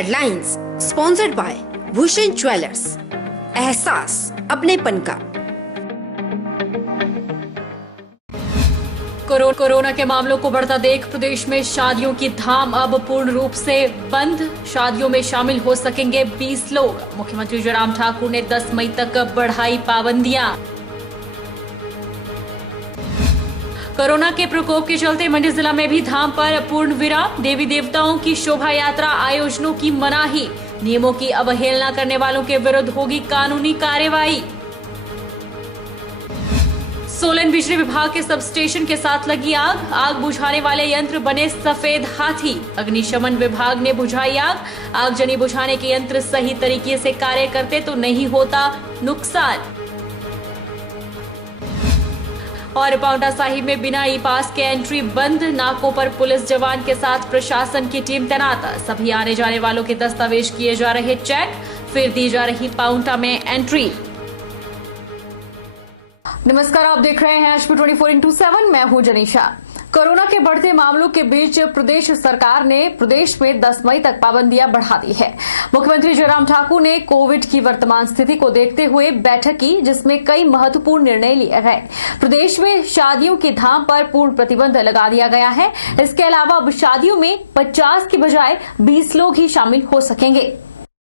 Headlines sponsored by Bhushan jewellers, एहसास अपनेपन का। कोरोना के मामलों को बढ़ता देख प्रदेश में शादियों की धाम अब पूर्ण रूप से बंद। शादियों में शामिल हो सकेंगे 20 लोग। मुख्यमंत्री जयराम ठाकुर ने 10 मई तक बढ़ाई पाबंदियां। कोरोना के प्रकोप के चलते मंडी जिला में भी धाम पर पूर्ण विराम। देवी देवताओं की शोभा यात्रा आयोजनों की मनाही। नियमों की अवहेलना करने वालों के विरुद्ध होगी कानूनी कार्रवाई। सोलन बिजली विभाग के सब स्टेशन के साथ लगी आग बुझाने वाले यंत्र बने सफेद हाथी। अग्निशमन विभाग ने बुझाई आग। आगजनी बुझाने के यंत्र सही तरीके से कार्य करते तो नहीं होता नुकसान। और पांवटा साहिब में बिना ई पास के एंट्री बंद। नाकों पर पुलिस जवान के साथ प्रशासन की टीम तैनात। सभी आने जाने वालों के दस्तावेज किए जा रहे चेक, फिर दी जा रही पांवटा में एंट्री। नमस्कार, आप देख रहे हैं HP 24x7। मैं हूं जनीशा। कोरोना के बढ़ते मामलों के बीच प्रदेश सरकार ने प्रदेश में 10 मई तक पाबंदियां बढ़ा दी है। मुख्यमंत्री जयराम ठाकुर ने कोविड की वर्तमान स्थिति को देखते हुए बैठक की, जिसमें कई महत्वपूर्ण निर्णय लिए गए। प्रदेश में शादियों की धाम पर पूर्ण प्रतिबंध लगा दिया गया है। इसके अलावा अब शादियों में 50 की बजाय 20 लोग ही शामिल हो सकेंगे।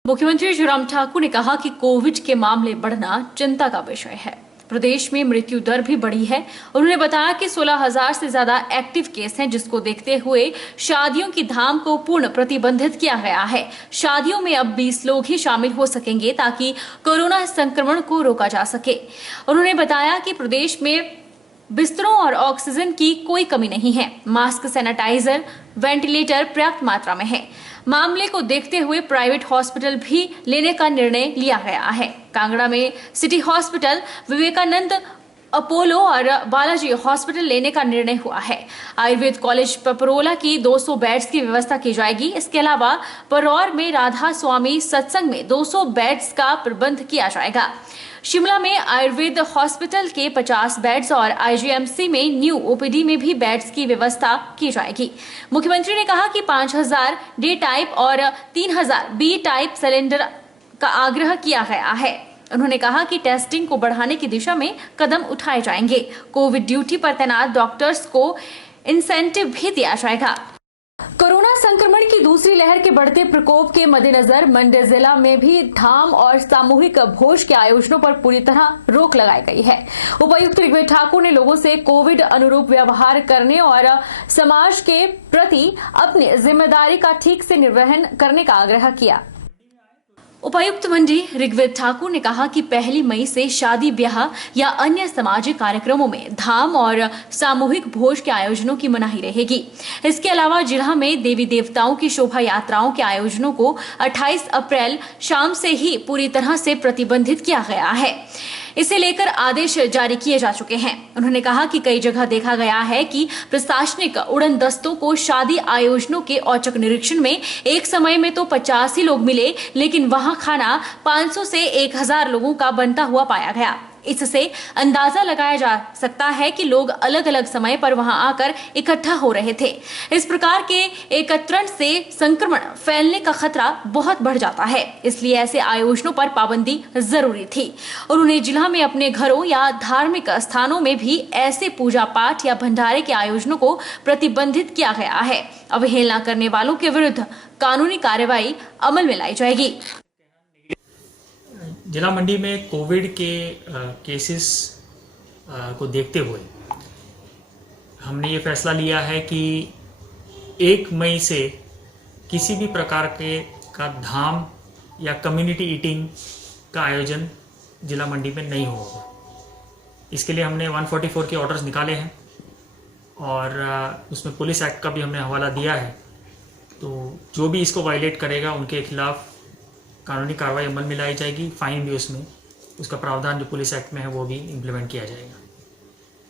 मुख्यमंत्री जयराम ठाकुर ने कहा कि कोविड के मामले बढ़ना चिंता का विषय है। प्रदेश में मृत्यु दर भी बढ़ी है। उन्होंने बताया कि 16,000 से ज्यादा एक्टिव केस हैं, जिसको देखते हुए शादियों की धाम को पूर्ण प्रतिबंधित किया गया है। शादियों में अब 20 लोग ही शामिल हो सकेंगे ताकि कोरोना संक्रमण को रोका जा सके। उन्होंने बताया कि प्रदेश में बिस्तरों और ऑक्सीजन की कोई कमी नहीं है। मास्क, सैनिटाइजर, वेंटिलेटर पर्याप्त मात्रा में है। मामले को देखते हुए प्राइवेट हॉस्पिटल भी लेने का निर्णय लिया गया है। कांगड़ा में सिटी हॉस्पिटल, विवेकानंद, अपोलो और बालाजी हॉस्पिटल लेने का निर्णय हुआ है। आयुर्वेद कॉलेज पपरोला की 200 बेड्स की व्यवस्था की जाएगी। इसके अलावा परौर में राधा स्वामी सत्संग में 200 बेड्स का प्रबंध किया जाएगा। शिमला में आयुर्वेद हॉस्पिटल के 50 बेड्स और IGMC में न्यू OPD में भी बेड्स की व्यवस्था की जाएगी। मुख्यमंत्री ने कहा कि 5,000 D टाइप और 3,000 B टाइप सिलेंडर का आग्रह किया गया है। उन्होंने कहा कि टेस्टिंग को बढ़ाने की दिशा में कदम उठाए जाएंगे। कोविड ड्यूटी पर तैनात डॉक्टर्स को इंसेंटिव भी दिया जाएगा। कोरोना संक्रमण की दूसरी लहर के बढ़ते प्रकोप के मद्देनजर मंडी जिला में भी धाम और सामूहिक भोज के आयोजनों पर पूरी तरह रोक लगाई गई है। उपायुक्त ऋग्वेद ठाकुर ने लोगों से कोविड अनुरूप व्यवहार करने और समाज के प्रति अपनी जिम्मेदारी का ठीक से निर्वहन करने का आग्रह किया। उपायुक्त मंडी ऋग्वेद ठाकुर ने कहा कि 1 मई से शादी ब्याह या अन्य सामाजिक कार्यक्रमों में धाम और सामूहिक भोज के आयोजनों की मनाही रहेगी। इसके अलावा जिला में देवी देवताओं की शोभा यात्राओं के आयोजनों को 28 अप्रैल शाम से ही पूरी तरह से प्रतिबंधित किया गया है। इसे लेकर आदेश जारी किए जा चुके हैं। उन्होंने कहा कि कई जगह देखा गया है कि प्रशासनिक उड़न दस्तों को शादी आयोजनों के औचक निरीक्षण में एक समय में तो 50 ही लोग मिले, लेकिन वहां खाना 500 से 1,000 लोगों का बनता हुआ पाया गया। इससे अंदाजा लगाया जा सकता है कि लोग अलग अलग समय पर वहां आकर इकट्ठा हो रहे थे। इस प्रकार के एकत्रण से संक्रमण फैलने का खतरा बहुत बढ़ जाता है, इसलिए ऐसे आयोजनों पर पाबंदी जरूरी थी। उन्होंने जिला में अपने घरों या धार्मिक स्थानों में भी ऐसे पूजा पाठ या भंडारे के आयोजनों को प्रतिबंधित किया गया है। अवहेलना करने वालों के विरुद्ध कानूनी कार्रवाई अमल में लाई जाएगी। जिला मंडी में कोविड के केसेस को देखते हुए हमने ये फैसला लिया है कि 1 मई से किसी भी प्रकार का धाम या कम्युनिटी ईटिंग का आयोजन जिला मंडी में नहीं होगा। इसके लिए हमने 144 के ऑर्डर्स निकाले हैं और उसमें पुलिस एक्ट का भी हमने हवाला दिया है। तो जो भी इसको वायलेट करेगा उनके खिलाफ कानूनी कार्रवाई अमल में लाई जाएगी। फाइन भी उसका प्रावधान जो पुलिस एक्ट में है वो भी इम्प्लीमेंट किया जाएगा।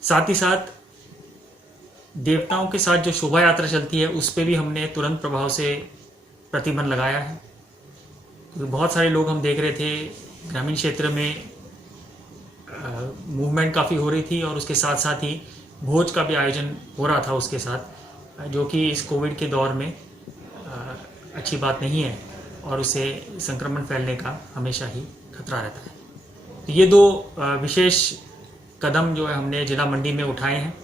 साथ ही साथ देवताओं के साथ जो शोभा यात्रा चलती है उस पर भी हमने तुरंत प्रभाव से प्रतिबंध लगाया है। क्योंकि बहुत सारे लोग हम देख रहे थे ग्रामीण क्षेत्र में मूवमेंट काफ़ी हो रही थी और उसके साथ साथ ही भोज का भी आयोजन हो रहा था उसके साथ, जो कि इस कोविड के दौर में अच्छी बात नहीं है। और उसे संक्रमण फैलने का हमेशा ही खतरा रहता है। तो ये दो विशेष कदम जो है हमने जिला मंडी में उठाए हैं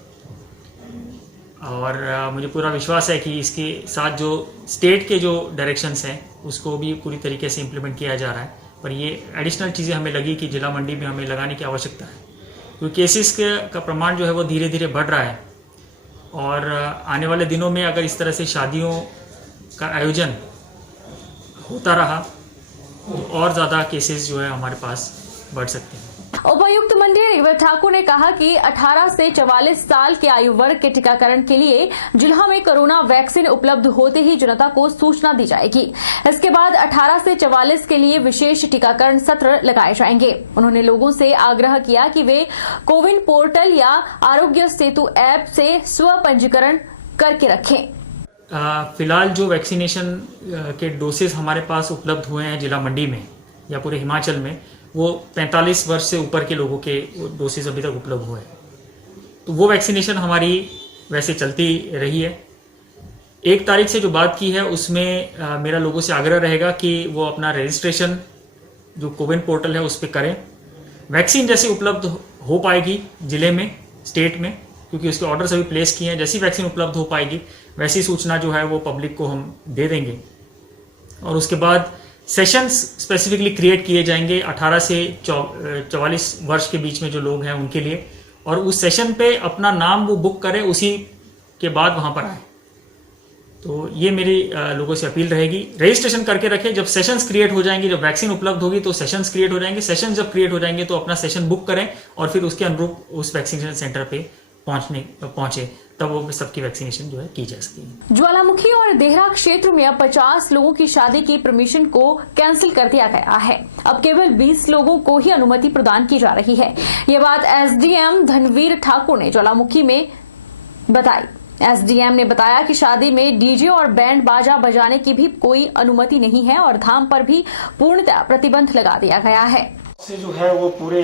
और मुझे पूरा विश्वास है कि इसके साथ जो स्टेट के जो डायरेक्शंस हैं उसको भी पूरी तरीके से इम्प्लीमेंट किया जा रहा है। पर ये एडिशनल चीज़ें हमें लगी कि जिला मंडी में हमें लगाने की आवश्यकता है, क्योंकि केसेस का प्रमाण जो है वो धीरे धीरे बढ़ रहा है और आने वाले दिनों में अगर इस तरह से शादियों का आयोजन होता रहा तो और ज़्यादा केसेस जो है हमारे पास बढ़ सकते हैं। उपायुक्त मंत्री ऋग्वेद ठाकुर ने कहा कि 18 से 44 साल के आयु वर्ग के टीकाकरण के लिए जिला में कोरोना वैक्सीन उपलब्ध होते ही जनता को सूचना दी जाएगी। इसके बाद 18 से 44 के लिए विशेष टीकाकरण सत्र लगाए जाएंगे। उन्होंने लोगों से आग्रह किया कि वे कोविन पोर्टल या आरोग्य सेतु ऐप से स्व पंजीकरण करके रखें। फिलहाल जो वैक्सीनेशन के डोसेज हमारे पास उपलब्ध हुए हैं जिला मंडी में या पूरे हिमाचल में, वो 45 वर्ष से ऊपर के लोगों के डोसेज अभी तक उपलब्ध हुए हैं। तो वो वैक्सीनेशन हमारी वैसे चलती रही है। 1 तारीख से जो बात की है उसमें मेरा लोगों से आग्रह रहेगा कि वो अपना रजिस्ट्रेशन जो कोविन पोर्टल है उस पर करें। वैक्सीन जैसे उपलब्ध हो पाएगी ज़िले में, स्टेट में, क्योंकि उसके ऑर्डर्स अभी प्लेस किए हैं, जैसी वैक्सीन उपलब्ध हो पाएगी वैसी सूचना जो है वो पब्लिक को हम दे देंगे। और उसके बाद सेशंस स्पेसिफिकली क्रिएट किए जाएंगे 18 से 44 वर्ष के बीच में जो लोग हैं उनके लिए, और उस सेशन पे अपना नाम वो बुक करें, उसी के बाद वहाँ पर आए। तो ये मेरी लोगों से अपील रहेगी, रजिस्ट्रेशन करके रखें। जब सेशंस क्रिएट हो जाएंगे, जब वैक्सीन उपलब्ध होगी तो सेशंस क्रिएट हो जाएंगे। सेशन जब क्रिएट हो जाएंगे तो अपना सेशन बुक करें और फिर उसके अनुरूप उस वैक्सीनेशन सेंटर पे पहुंचे, तब वो सबकी वैक्सीनेशन जो है की जा सकेगी। ज्वालामुखी और देहरा क्षेत्र में अब 50 लोगों की शादी की परमिशन को कैंसिल कर दिया गया है। अब केवल 20 लोगों को ही अनुमति प्रदान की जा रही है। ये बात एसडीएम धनवीर ठाकुर ने ज्वालामुखी में बताई। एसडीएम ने बताया कि शादी में डीजे और बैंड बाजा बजाने की भी कोई अनुमति नहीं है और धाम पर भी पूर्णतः प्रतिबंध लगा दिया गया है। से जो है वो पूरे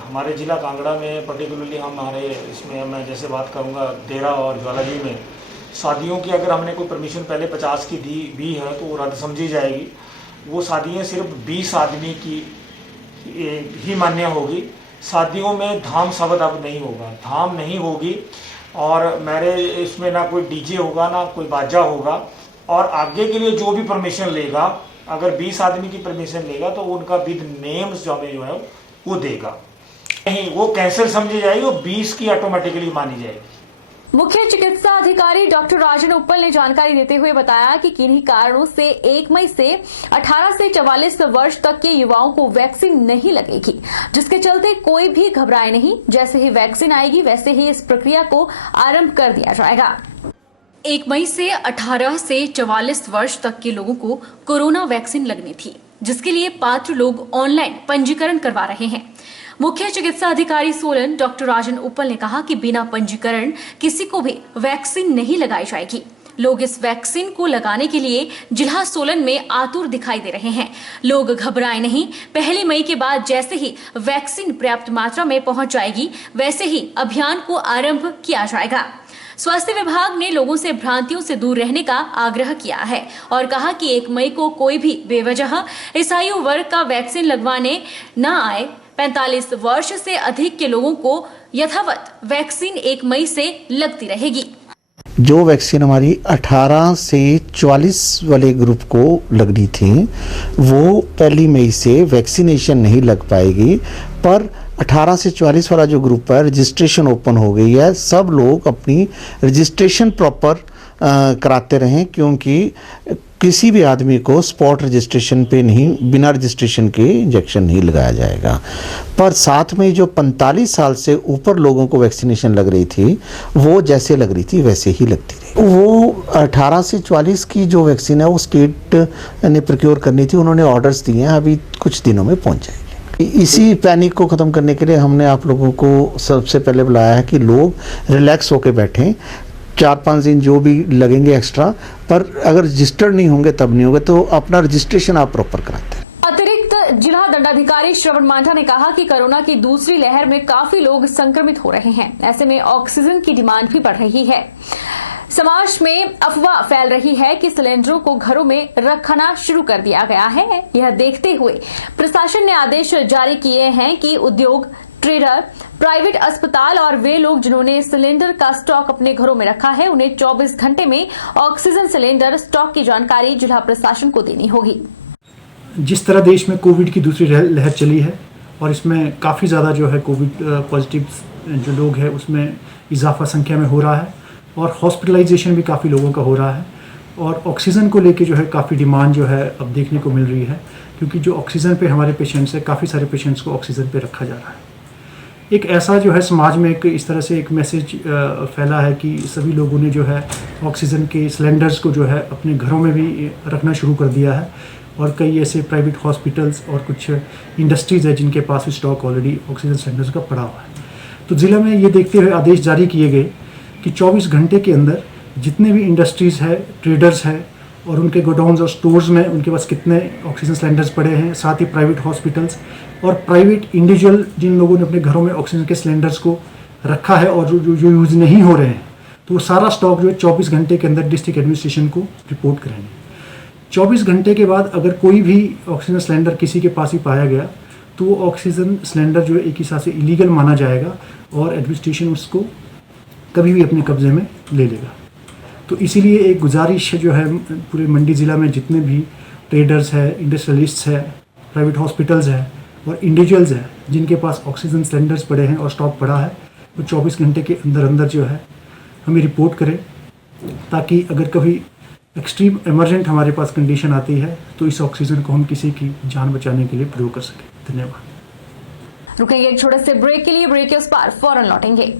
हमारे जिला कांगड़ा में पर्टिकुलरली हमारे इसमें मैं जैसे बात करूंगा देहरा और ज्वालाजी में शादियों की अगर हमने कोई परमिशन पहले 50 की दी है तो वो रद्द समझी जाएगी। वो शादियां सिर्फ 20 आदमी की ही मान्य होगी। शादियों में धाम शब्द अब नहीं होगा, धाम नहीं होगी और मेरे इसमें ना कोई डीजे होगा ना कोई बाजा होगा। और आगे के लिए जो भी परमिशन लेगा, अगर 20 आदमी की परमिशन लेगा तो उनका विद नेम्स जो है वो देगा, नहीं वो कैंसिल समझी जाएगी, वो 20 की ऑटोमेटिकली मानी जाएगी। मुख्य चिकित्सा अधिकारी डॉक्टर राजन उप्पल ने जानकारी देते हुए बताया कि किन्हीं कारणों से 1 मई से 18 से 44 वर्ष तक के युवाओं को वैक्सीन नहीं लगेगी, जिसके चलते कोई भी घबराए नहीं। जैसे ही वैक्सीन आएगी वैसे ही इस प्रक्रिया को आरंभ कर दिया जाएगा। 1 मई से 18 से 44 वर्ष तक के लोगों को कोरोना वैक्सीन लगनी थी, जिसके लिए पात्र लोग ऑनलाइन पंजीकरण करवा रहे हैं। मुख्य चिकित्सा अधिकारी सोलन डॉक्टर राजन उप्पल ने कहा कि बिना पंजीकरण किसी को भी वैक्सीन नहीं लगाई जाएगी। लोग इस वैक्सीन को लगाने के लिए जिला सोलन में आतुर दिखाई दे रहे हैं। लोग घबराए नहीं। 1 मई के बाद जैसे ही वैक्सीन पर्याप्त मात्रा में पहुंच जाएगी वैसे ही अभियान को आरंभ किया जाएगा। स्वास्थ्य विभाग ने लोगों से भ्रांतियों से दूर रहने का आग्रह किया है और कहा कि 1 मई को कोई भी बेवजह इस आयु वर्ग का वैक्सीन लगवाने न आए। 45 वर्ष से अधिक के लोगों को यथावत वैक्सीन 1 मई से लगती रहेगी। जो वैक्सीन हमारी 18 से 44 वाले ग्रुप को लगनी थी वो 1 मई से वैक्सीनेशन नहीं लग पाएगी, पर 18 से 44 वाला जो ग्रुप है रजिस्ट्रेशन ओपन हो गई है। सब लोग अपनी रजिस्ट्रेशन प्रॉपर कराते रहें, क्योंकि किसी भी आदमी को स्पॉट रजिस्ट्रेशन पे नहीं, बिना रजिस्ट्रेशन के इंजेक्शन नहीं लगाया जाएगा। पर साथ में जो 45 साल से ऊपर लोगों को वैक्सीनेशन लग रही थी वो जैसे लग रही थी वैसे ही लगती रही। वो 18 से 44 की जो वैक्सीन है वो स्टेट ने प्रोक्योर करनी थी, उन्होंने ऑर्डर्स दिए हैं, अभी कुछ दिनों में पहुंच जाएगी। इसी पैनिक को ख़त्म करने के लिए हमने आप लोगों को सबसे पहले बुलाया है कि लोग रिलैक्स होकर बैठें। 4-5 दिन जो भी लगेंगे एक्स्ट्रा, पर अगर रजिस्टर्ड नहीं होंगे तब नहीं होंगे, तो अपना रजिस्ट्रेशन आप प्रॉपर कराते हैं। अतिरिक्त जिला दंडाधिकारी श्रवण मांझा ने कहा कि कोरोना की दूसरी लहर में काफी लोग संक्रमित हो रहे हैं। ऐसे में ऑक्सीजन की डिमांड भी बढ़ रही है। समाज में अफवाह फैल रही है कि सिलेंडरों को घरों में रखना शुरू कर दिया गया है। यह देखते हुए प्रशासन ने आदेश जारी किए हैं कि उद्योग, ट्रेडर, प्राइवेट अस्पताल और वे लोग जिन्होंने सिलेंडर का स्टॉक अपने घरों में रखा है उन्हें 24 घंटे में ऑक्सीजन सिलेंडर स्टॉक की जानकारी जिला प्रशासन को देनी होगी। जिस तरह देश में कोविड की दूसरी लहर चली है और इसमें काफ़ी ज़्यादा जो है कोविड पॉजिटिव जो लोग हैं उसमें इजाफा संख्या में हो रहा है और हॉस्पिटलाइजेशन भी काफ़ी लोगों का हो रहा है और ऑक्सीजन को लेके जो है काफ़ी डिमांड जो है अब देखने को मिल रही है, क्योंकि जो ऑक्सीजन पे हमारे पेशेंट्स हैं, काफ़ी सारे पेशेंट्स को ऑक्सीजन पे रखा जा रहा है। एक ऐसा जो है समाज में एक इस तरह से एक मैसेज फैला है कि सभी लोगों ने जो है ऑक्सीजन के सिलेंडर्स को जो है अपने घरों में भी रखना शुरू कर दिया है और कई ऐसे प्राइवेट हॉस्पिटल्स और कुछ इंडस्ट्रीज़ है जिनके पास स्टॉक ऑलरेडी ऑक्सीजन सिलेंडर्स का पड़ा हुआ है। तो ज़िला में ये देखते हुए आदेश जारी किए गए कि 24 घंटे के अंदर जितने भी इंडस्ट्रीज़ है, ट्रेडर्स है और उनके गोडाउन्स और स्टोर्स में उनके पास कितने ऑक्सीजन सिलेंडर्स पड़े हैं, साथ ही प्राइवेट हॉस्पिटल्स और प्राइवेट इंडिविजुअल जिन लोगों ने अपने घरों में ऑक्सीजन के सिलेंडर्स को रखा है और जो यूज़ नहीं हो रहे हैं, तो वो सारा स्टॉक जो है 24 घंटे के अंदर डिस्ट्रिक्ट एडमिनिस्ट्रेशन को रिपोर्ट करेंगे। 24 घंटे के बाद अगर कोई भी ऑक्सीजन सिलेंडर किसी के पास ही पाया गया तो वो ऑक्सीजन सिलेंडर जो है एक हिसाब से इलीगल माना जाएगा और एडमिनिस्ट्रेशन उसको कभी भी अपने कब्जे में ले लेगा। तो इसीलिए एक गुजारिश जो है पूरे मंडी ज़िला में जितने भी ट्रेडर्स है, इंडस्ट्रियलिस्ट्स है, प्राइवेट हॉस्पिटल्स है और इंडिविजुअल्स हैं जिनके पास ऑक्सीजन सिलेंडर्स पड़े हैं और स्टॉक पड़ा है, वो 24 घंटे के अंदर अंदर जो है हमें रिपोर्ट करें, ताकि अगर कभी एक्सट्रीम इमरजेंट हमारे पास कंडीशन आती है तो इस ऑक्सीजन को हम किसी की जान बचाने के लिए प्रयोग कर सकें। धन्यवाद। रुकेंगे एक छोटे से ब्रेक के लिए, ब्रेक के उस पार फौरन लौटेंगे।